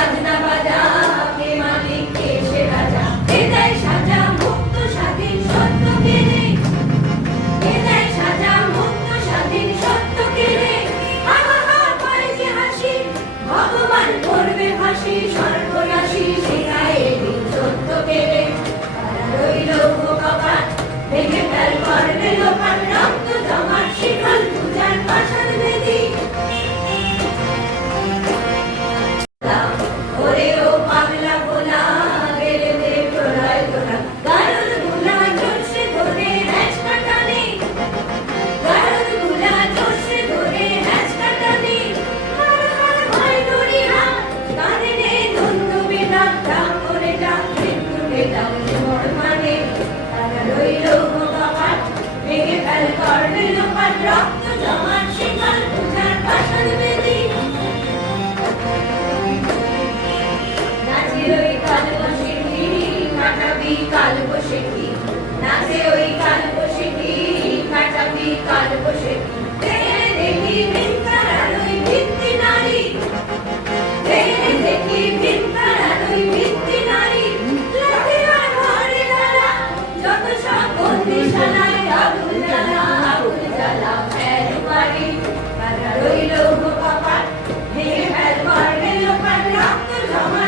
বাজনা বাজা, কে মালিক কে সে রাজা, কে দেয় সাজা মুক্ত স্বাধীন সত্য কেড়ে, কে দেয় সাজা মুক্ত স্বাধীন সত্য কেড়ে। হাহাকার পায় যে হাসি, ভগবান করবে ফাঁসি, সর্বনাশী শেখায় এদিন সত্য কেড়ে। তারা রইল কপাট, ভেঙে ফেল করবে লোপাট, রক্ত জমাট শিকল পূজার পাষাণ বেদী। ওরে ও পাগলা ভোলা, গেলে দে প্রলয় তোরা, গারদ গুলা জোরসে ধরে হ্যাঁচকা টানে, গারদ গুলা জোরসে ধরে হ্যাঁচকা টানে। মার মার ভয় ডরি হাত, কানে নে ধুন্দুবি ডাক, ডাক করে ডাক মৃত্যুকে ডাক মোর মানে। তারা রইল কপাট, ভেঙে ফেল করবে লোপাট, রক্ত জমাট শিকল পূজার পাষাণ বেদী। নাচে ওই কালবৈশাখী, কাটাবি কালবৈশাখী, নাচে ওই কালবৈশাখী, কাটাবি কালবৈশাখী। দেখি ভিনকার আলোয় ভিত্তি নারী, দেখি ভিনকার আলোয় ভিত্তি নারী। লাঠিরা ধরে দাঁড়া, যত সব বন্দিশালায়, আগুন জ্বালা আগুন জ্বালা ফের বাড়ি। তারা রইল কপাট, ভেঙে ফেল করবে লোপাট, রক্ত জমা